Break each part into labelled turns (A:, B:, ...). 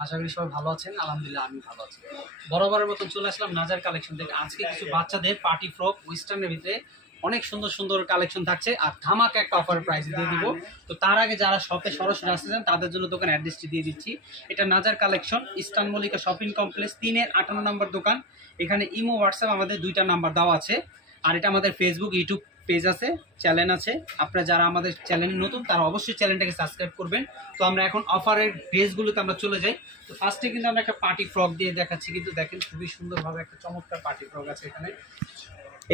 A: আশা করি সবাই ভালো আছেন আলহামদুলিল্লাহ আমি ভালো আছি। বরাবরের মতন চলে আসলাম নাজার কালেকশন থেকে। আজকে কিছু বাচ্চাদের পার্টি ফ্রক ওয়েস্টার্নের ভিতরে অনেক সুন্দর সুন্দর কালেকশন থাকছে আর ধামাকা একটা অফার প্রাইস দিয়ে দিব। তো তার আগে যারা শপে সরাসরি আসতে চান তাদের জন্য দোকান অ্যাড্রেসটি দিয়ে দিচ্ছি। এটা Nazar collection eastern Mallika shopping complex তিনের আটান্ন নম্বর দোকান। এখানে ইমো হোয়াটসঅ্যাপ আমাদের দুইটা নাম্বার দেওয়া আছে। আর এটা আমাদের ফেসবুক ইউটিউব পেজ আছে চ্যানেল আছে। আপনারা যারা আমাদের চ্যানেলে নতুন, তারা অবশ্যই চ্যানেলটাকে সাবস্ক্রাইব করবেন। তো আমরা এখন অফারের ড্রেসগুলোতে আমরা চলে যাই। তো ফার্স্টে কিন্তু আমরা একটা পার্টি ফ্রক দিয়ে দেখাচ্ছি, কিন্তু দেখেন খুবই সুন্দরভাবে একটা চমৎকার পার্টি ফ্রক আছে এখানে।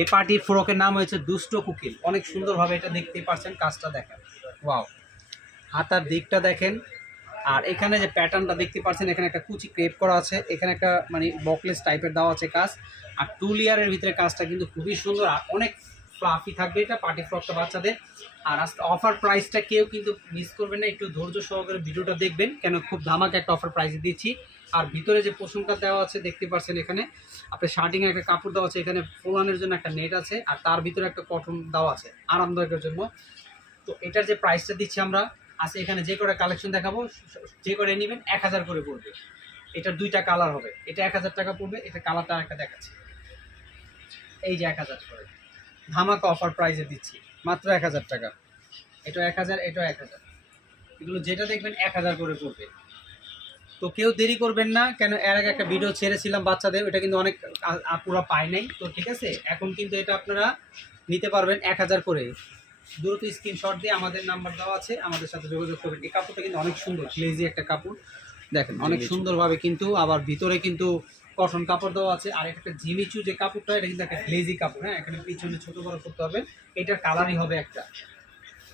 A: এই পার্টি ফ্রকের নাম হয়েছে দুষ্ট কুকিল। অনেক সুন্দরভাবে এটা দেখতেই পাচ্ছেন, কাজটা দেখেন। ওয়াও হাতার দিকটা দেখেন। আর এখানে যে প্যাটার্নটা দেখতে পাচ্ছেন, এখানে একটা কুচি ক্রেপ করা আছে। এখানে একটা মানে বকলেস টাইপের দেওয়া আছে কাজ। আর টু লেয়ারের ভিতরে কাজটা কিন্তু খুবই সুন্দর। আর অনেক ফ্লাফি থাকবে, এটা পার্টি ফ্রকটা বাচ্চাদের। আর আজকে অফার প্রাইসটা কেউ কিন্তু মিস করবেন না, একটু ধৈর্য সহকারে ভিডিওটা দেখবেন, কেন খুব ধামাকা একটা অফার প্রাইস দিচ্ছি। আর ভিতরে যে পোষণটা দেওয়া আছে, দেখতে পাচ্ছেন এখানে, আপনার শার্টিংয়ে একটা কাপড় দেওয়া আছে, এখানে ফোলানোর জন্য একটা নেট আছে, আর তার ভিতরে একটা কটন দেওয়া আছে, আরামদায়কের জন্য। তো এটার যে প্রাইসটা দিচ্ছি আমরা আছে এখানে যে করে কালেকশন দেখাবো, যে করে নেবেন, এক হাজার করে পড়বে। এটার দুইটা কালার হবে, এটা এক হাজার টাকা পড়বে, এটা কালারটা একটা দেখাচ্ছি। এই যে এক হাজার করে। ধামাকা অফার প্রাইসে দিচ্ছি। মাত্র এক হাজার টাকা। এটা এক হাজার এটা এক হাজার। এগুলো যেটা দেখবেন এক হাজার করে পড়বে। তো কেউ দেরি করবেন না কেন এর আগে একটা ভিডিও ছেড়েছিলাম বাচ্চাদের ওটা কিন্তু অনেক আপুরা পায় নাই। তো ঠিক আছে এখন কিন্তু এটা আপনারা নিতে পারবেন এক হাজার করে। দ্রুত স্ক্রিনশট দিয়ে আমাদের নাম্বার দেওয়া আছে আমাদের সাথে যোগাযোগ করবেন। এই কাপড়টা কিন্তু অনেক সুন্দর গ্লেজি একটা কাপড়। দেখেন অনেক সুন্দরভাবে কিন্তু আবার ভিতরে কিন্তু কটন কাপড় দেওয়া আছে, আর একটা জিমিচু যে কাপড়টা, এটা কিন্তু একটা গ্লেজি কাপড় হ্যাঁ? এখানে পিছনে ছোট বড় করতে হবে। এটার কালারই হবে একটা।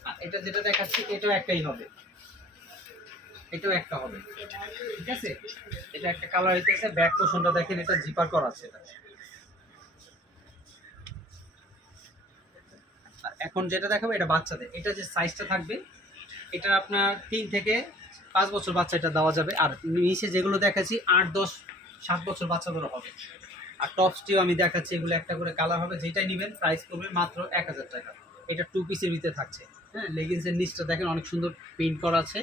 A: আর এটা যেটা দেখাচ্ছি, এটাও একটাই হবে। এটাও একটা হবে। ঠিক আছে? এটা একটা কালার হইতেছে, ব্যাক পোর্শনটা দেখেন, এটা জিপার করা আছে আর এখন যেটা দেখাবো, এটা বাচ্চাদের। এটা যে সাইজটা থাকবে, এটা আপনার তিন থেকে পাঁচ বছর বাচ্চা এটা দেওয়া যাবে। আর নিচে যেগুলো দেখাচ্ছি, আট, দশ সাত বছর বাচ্চাদেরও হবে। আর টপসটিও আমি দেখাচ্ছি, এগুলো একটা করে কালার হবে, যেটাই নেবেন প্রাইস পড়বে মাত্র এক হাজার টাকা। এটা টু পিসের ভিতরে থাকছে। হ্যাঁ লেগিংসের নিচটা দেখেন, অনেক সুন্দর প্রিন্ট করা আছে।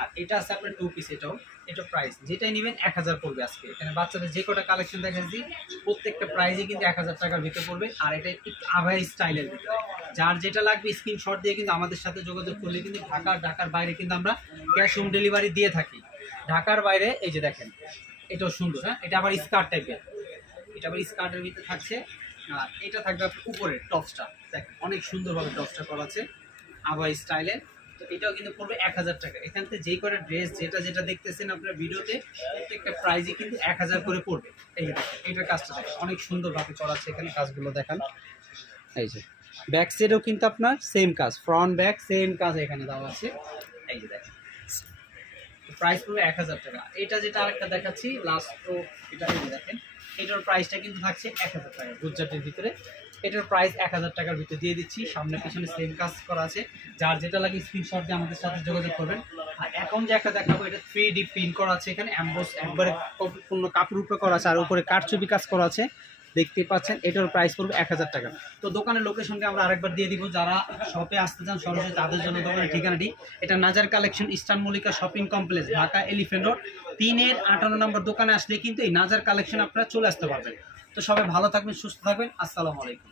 A: আর এটা আছে আপনার টু পিস এটাও। এটা প্রাইস যেটাই নেবেন, এক হাজার পড়বে আজকে। এখানে বাচ্চাদের যে কটা কালেকশন দেখাচ্ছি, প্রত্যেকটা প্রাইসই কিন্তু এক হাজার টাকার ভিতরে পড়বে। আর এটা একটু আভাই স্টাইলের ভিতরে। যার যেটা লাগবে স্ক্রিনশট দিয়ে কিন্তু আমাদের সাথে যোগাযোগ করলে কিন্তু ঢাকার ঢাকার বাইরে কিন্তু আমরা ক্যাশ হোম ডেলিভারি দিয়ে থাকি। ঢাকার বাইরে, এই যে দেখেন এটাও সুন্দর হ্যাঁ? এটা আবার স্কার্ট টাইপের। এটা আবার স্কার্টের ভিতরে থাকছে, আর এটা থাকবে উপরে টপসটা। দেখ, অনেক সুন্দরভাবে টপসটা করা আছে আবার স্টাইলের তো এটাও কিন্তু পড়বে এক হাজার টাকা। এখান থেকে যেই করে ড্রেস, যেটা যেটা দেখতেছেন আপনার ভিডিওতে, প্রত্যেকটা প্রাইজই কিন্তু এক হাজার করে পড়বে। এই এটার কাজটা দেখেন, অনেক সুন্দরভাবে করা আছে এখানে কাজগুলো দেখান। এই যে ব্যাক সাইডেও কিন্তু আপনার সেম কাজ ফ্রন্ট ব্যাক সেম কাজ এখানে দেওয়া আছে। এই যে দেখেন। প্রাইস পড়বে এক হাজার টাকা। এটা যেটা আরেকটা দেখাচ্ছি লাস্ট তো এটা দেখেন, এটার প্রাইসটা কিন্তু থাকছে এক হাজার টাকা। গুজরাটের ভিতরে এটার প্রাইস এক হাজার টাকার ভিতরে দিয়ে দিচ্ছি। সামনে পিছনে সেম কাজ করা আছে। যার যেটা লাগে স্ক্রিনশট দিয়ে আমাদের সাথে যোগাযোগ করবেন। আর এখন যে একটা দেখাবো, এটা থ্রি ডি প্রিন্ট করা আছে এখানে। অ্যাম্বোস একবারে পূর্ণ কাপড় উপরে করা আছে আর উপরে কাঠছবি কাজ করা আছে। দেখতে পাচ্ছেন, এটার প্রাইস পড়বে এক হাজার টাকা। তো দোকানের লোকেশনকে আমরা আরেকবার দিয়ে দিব। যারা শপে আসতে চান, সরাসরি তাদের জন্য দোকানের ঠিকানাটি। এটা Nazar collection eastern Mallika shopping complex Dhaka elephant road তিনের আটান্ন নম্বর দোকানে আসলে কিন্তু এই নাজার কালেকশন আপনারা চলে আসতে পারবেন। তো সবাই ভালো থাকবেন, সুস্থ থাকবেন। আসসালামু আলাইকুম।